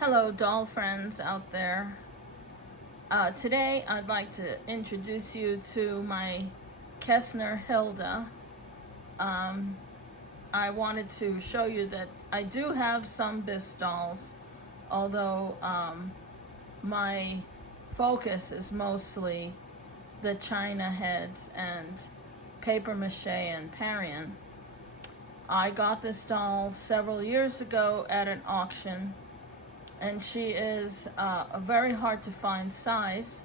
Hello, doll friends out there. Today, I'd like to introduce you to my Kestner Hilda. I wanted to show you that I do have some bisque dolls, although my focus is mostly the china heads and paper mache and Parian. I got this doll several years ago at an auction, and she is a very hard to find size.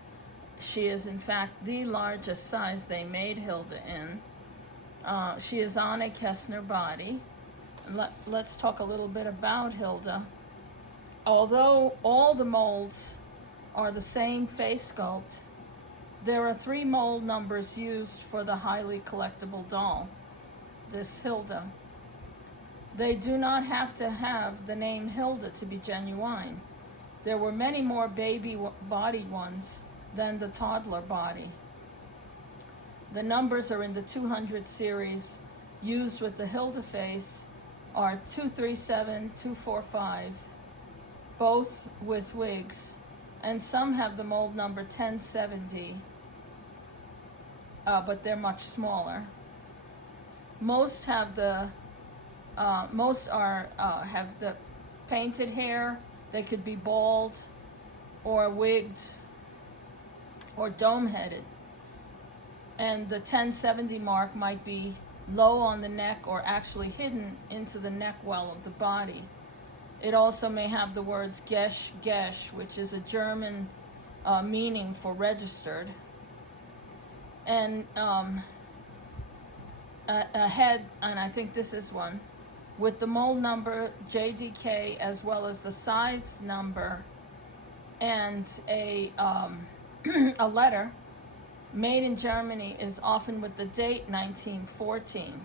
She is in fact the largest size they made Hilda in. She is on a Kestner body. Let's talk a little bit about Hilda. Although all the molds are the same face sculpt, there are 3 mold numbers used for the highly collectible doll, this Hilda. They do not have to have the name Hilda to be genuine. There were many more baby body ones than the toddler body. The numbers are in the 200 series. Used with the Hilda face are 237, 245, both with wigs, and some have the mold number 1070, but they're much smaller. Most have the have the painted hair. They could be bald or wigged or dome-headed. And the 1070 mark might be low on the neck or actually hidden into the neck well of the body. It also may have the words Gesh, Gesh, which is a German meaning for registered. And a head, and I think this is one, with the mold number JDK as well as the size number and a letter. Made in Germany is often with the date 1914.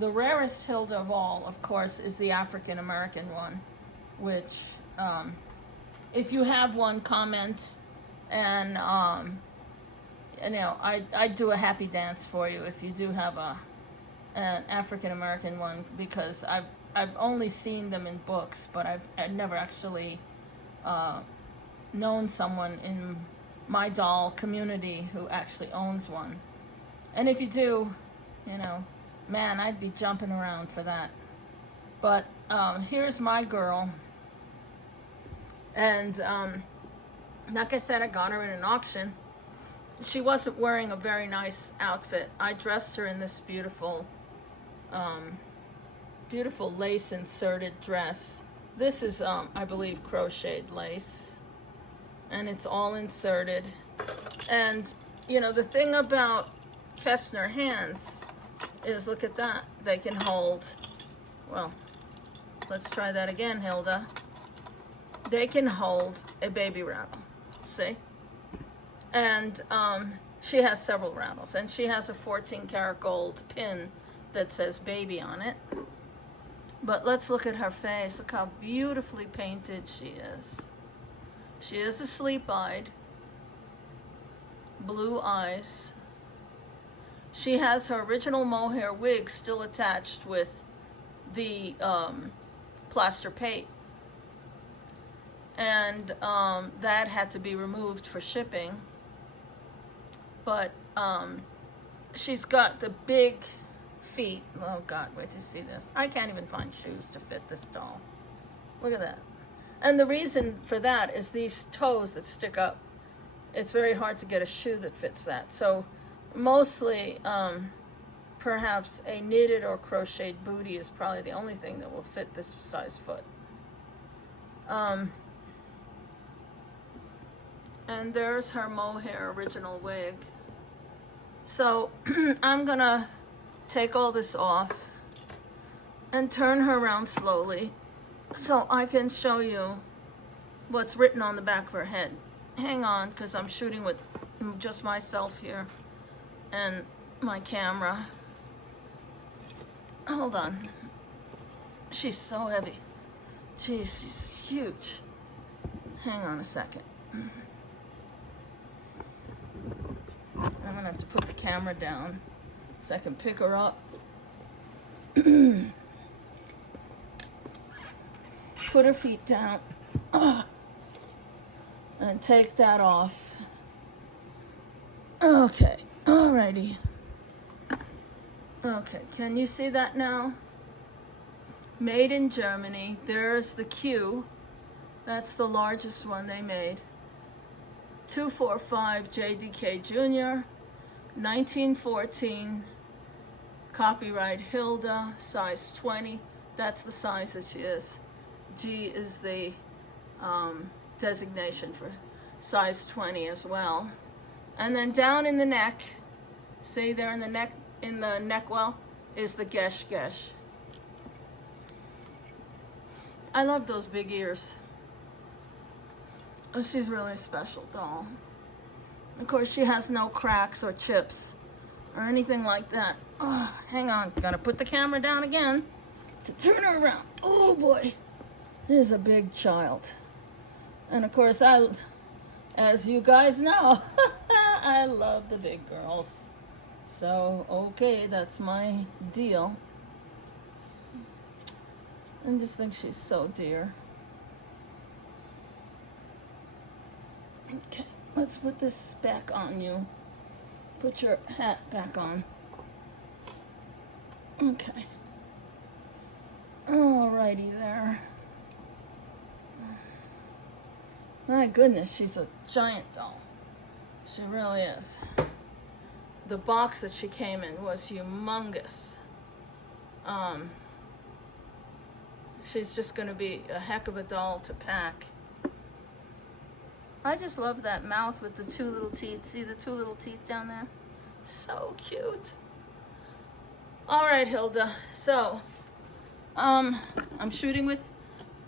The rarest Hilda of all, of course, is the African American one, which if you have one, comment, and I'd do a happy dance for you if you do have an African American one, because I've only seen them in books, but I've never actually known someone in my doll community who actually owns one. And if you do, man, I'd be jumping around for that. But here's my girl, and like I said, I got her in an auction. She wasn't wearing a very nice outfit. I dressed her in this beautiful beautiful lace inserted dress. This is I believe crocheted lace, and it's all inserted. And the thing about Kestner hands is, look at that, they can hold, well, let's try that again, Hilda. They can hold a baby rattle, see? And she has several rattles, and she has a 14-karat gold pin that says baby on it. But let's look at her face. Look how beautifully painted she is. She is asleep-eyed, blue eyes. She has her original mohair wig still attached with the plaster pate, and that had to be removed for shipping. But she's got the big feet. Oh God, wait to see this. I can't even find shoes to fit this doll. Look at that. And the reason for that is these toes that stick up. It's very hard to get a shoe that fits that. So mostly, perhaps a knitted or crocheted booty is probably the only thing that will fit this size foot. And there's her mohair original wig. So I'm gonna take all this off and turn her around slowly so I can show you what's written on the back of her head. Hang on, because I'm shooting with just myself here and my camera. Hold on. She's so heavy. Jeez, she's huge. Hang on a second. I'm gonna have to put the camera down so I can pick her up. put her feet down and take that off. Okay, alrighty. Okay, can you see that now? Made in Germany. There's the Q. That's the largest one they made. 245 JDK Jr. 1914. Copyright Hilda. Size 20. That's the size that she is. G is the designation for size 20 as well. And then down in the neck, see there in the neck well, is the Gesh Gesh. I love those big ears. Oh, she's really a special doll. Of course, she has no cracks or chips or anything like that. Oh, hang on, gotta put the camera down again to turn her around. Oh boy, this is a big child. And of course, as you guys know, I love the big girls. So, okay, that's my deal. I just think she's so dear. Okay, let's put this back on you. Put your hat back on. Okay. Alrighty there. My goodness, she's a giant doll. She really is. The box that she came in was humongous. She's just going to be a heck of a doll to pack. I just love that mouth with the two little teeth. See the two little teeth down there? So cute. All right, Hilda. So, I'm shooting with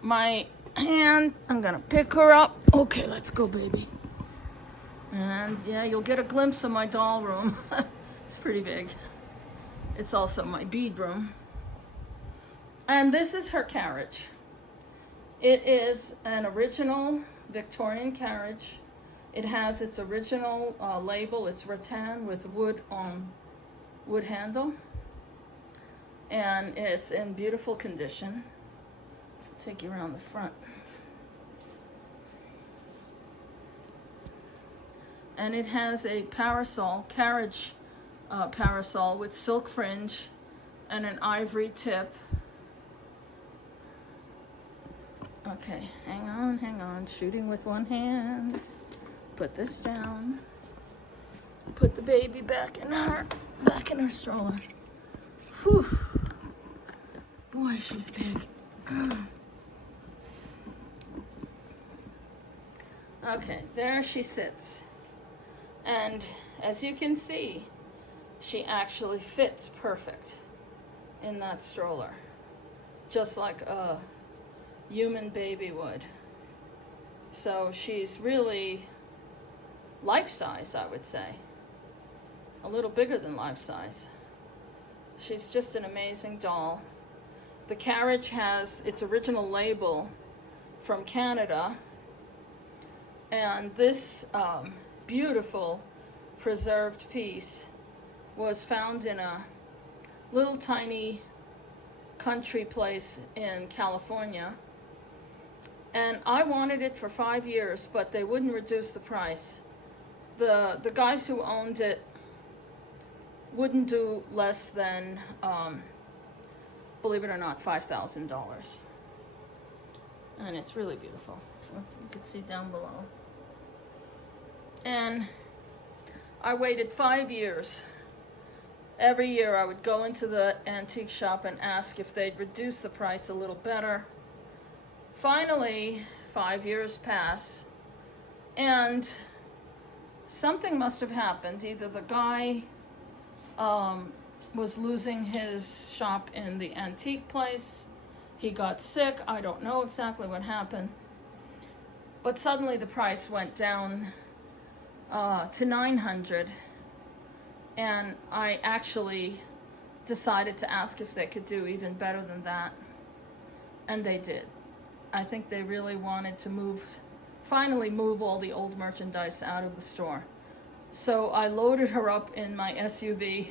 my hand. I'm going to pick her up. Okay, let's go, baby. And yeah, you'll get a glimpse of my doll room. It's pretty big. It's also my bead room. And this is her carriage. It is an original Victorian carriage. It has its original label. It's rattan with wood handle. And it's in beautiful condition. I'll take you around the front. And it has a carriage parasol with silk fringe and an ivory tip. Okay, hang on, shooting with one hand. Put this down. Put the baby back in her stroller. Whew. Boy, she's big. Okay, there she sits. And as you can see, she actually fits perfect in that stroller. Just like a human baby would. So she's really life-size, I would say. A little bigger than life-size. She's just an amazing doll. The carriage has its original label from Canada, and this beautiful preserved piece was found in a little tiny country place in California. And I wanted it for 5 years, but they wouldn't reduce the price. The guys who owned it wouldn't do less than, believe it or not, $5,000. And it's really beautiful. You can see down below. And I waited 5 years. Every year I would go into the antique shop and ask if they'd reduce the price a little better. Finally, 5 years pass, and something must have happened. Either the guy was losing his shop in the antique place, he got sick, I don't know exactly what happened, but suddenly the price went down to $900, and I actually decided to ask if they could do even better than that, and they did. I think they really wanted to finally move all the old merchandise out of the store. So I loaded her up in my SUV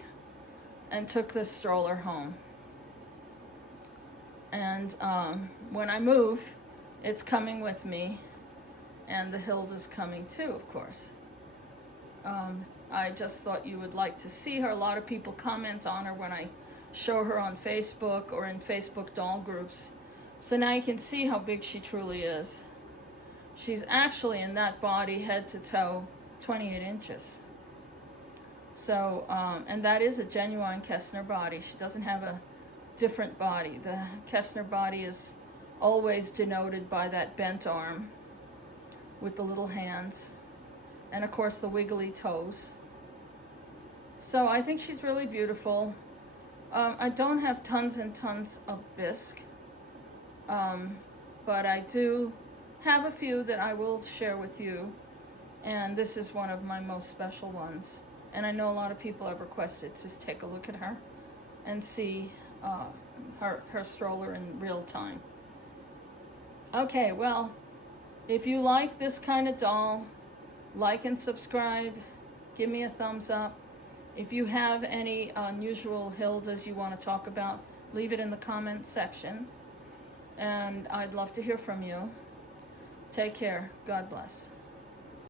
and took this stroller home. And when I move, it's coming with me, and the Hilda's coming too, of course. I just thought you would like to see her. A lot of people comment on her when I show her on Facebook or in Facebook doll groups. So now you can see how big she truly is. She's actually, in that body, head to toe, 28 inches. So, and that is a genuine Kestner body. She doesn't have a different body. The Kestner body is always denoted by that bent arm with the little hands, and of course the wiggly toes. So I think she's really beautiful. I don't have tons and tons of bisque, but I do have a few that I will share with you, and this is one of my most special ones. And I know a lot of people have requested to take a look at her and see her stroller in real time. Okay, well, if you like this kind of doll, like and subscribe, give me a thumbs up. If you have any unusual Hildas you want to talk about, leave it in the comments section, and I'd love to hear from you. Take care. God bless.